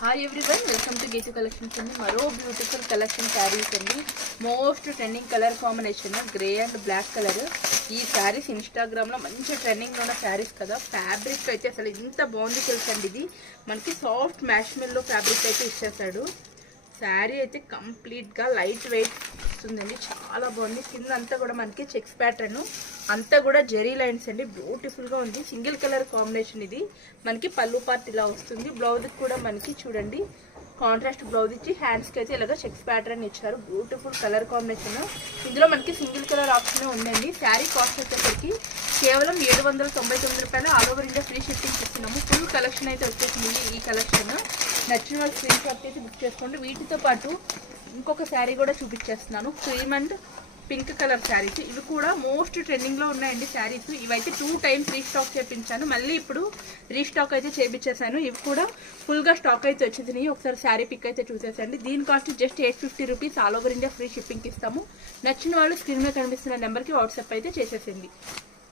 Hi everyone, welcome to Geetu collections అండి. మరో beautiful collection saris అండి. Most trending colour combination grey and black colour. ఈ శారీస్ ఇన్స్టాగ్రామ్లో మంచి ట్రెండింగ్లో ఉన్న శారీస్ కదా. ఫ్యాబ్రిక్ అయితే అసలు ఇంత బాగుంది తెలుసండి. ఇది మనకి సాఫ్ట్ మ్యాష్మెల్లో ఫ్యాబ్రిక్ అయితే ఇచ్చేసాడు. శారీ అయితే కంప్లీట్గా లైట్ వెయిట్ వస్తుందండి, చాలా బాగుంది. కింద అంతా కూడా మనకి చెక్స్ ప్యాటర్న్, అంతా కూడా జెరీ లైన్స్ అండి. బ్యూటిఫుల్గా ఉంది. Single colour combination. ఇది మనకి పళ్ళు పార్ట్ ఇలా వస్తుంది. బ్లౌజ్కి కూడా మనకి చూడండి కాంట్రాస్ట్ బ్లౌజ్ ఇచ్చి హ్యాండ్స్కి అయితే ఇలాగ చెక్స్ ప్యాటర్న్ ఇచ్చారు. Beautiful colour combination. ఇందులో మనకి సింగిల్ కలర్ ఆప్షన్ ఉందండి. శారీ కాస్ట్ వచ్చేసరికి కేవలం 799 రూపాయలు. All over India free shipping ఇస్తున్నాము. ఫుల్ కలెక్షన్ అయితే వచ్చేసింది. ఈ కలెక్షన్ నచ్చిన వాళ్ళు స్క్రీన్ షాట్ అయితే బుక్ చేసుకోండి. వీటితో పాటు ఇంకొక శారీ కూడా చూపించేస్తున్నాను. Cream and pink colour saris. ఇవి కూడా మోస్ట్ ట్రెండింగ్లో ఉన్నాయండి శారీస్. ఇవైతే 2 టైమ్స్ రీస్టాక్ చేయించాను, మళ్ళీ ఇప్పుడు రీస్టాక్ అయితే చేయించేసాను. ఇవి కూడా ఫుల్గా స్టాక్ అయితే వచ్చేసినాయి. ఒకసారి శారీ పిక్ అయితే చూసేసండి. దీని cost just 850 rupees. All over India free shipping ఇస్తాము. నచ్చిన వాళ్ళు స్క్రీన్ మీద కనిపిస్తున్న నెంబర్కి వాట్సాప్ అయితే చేసేసింది.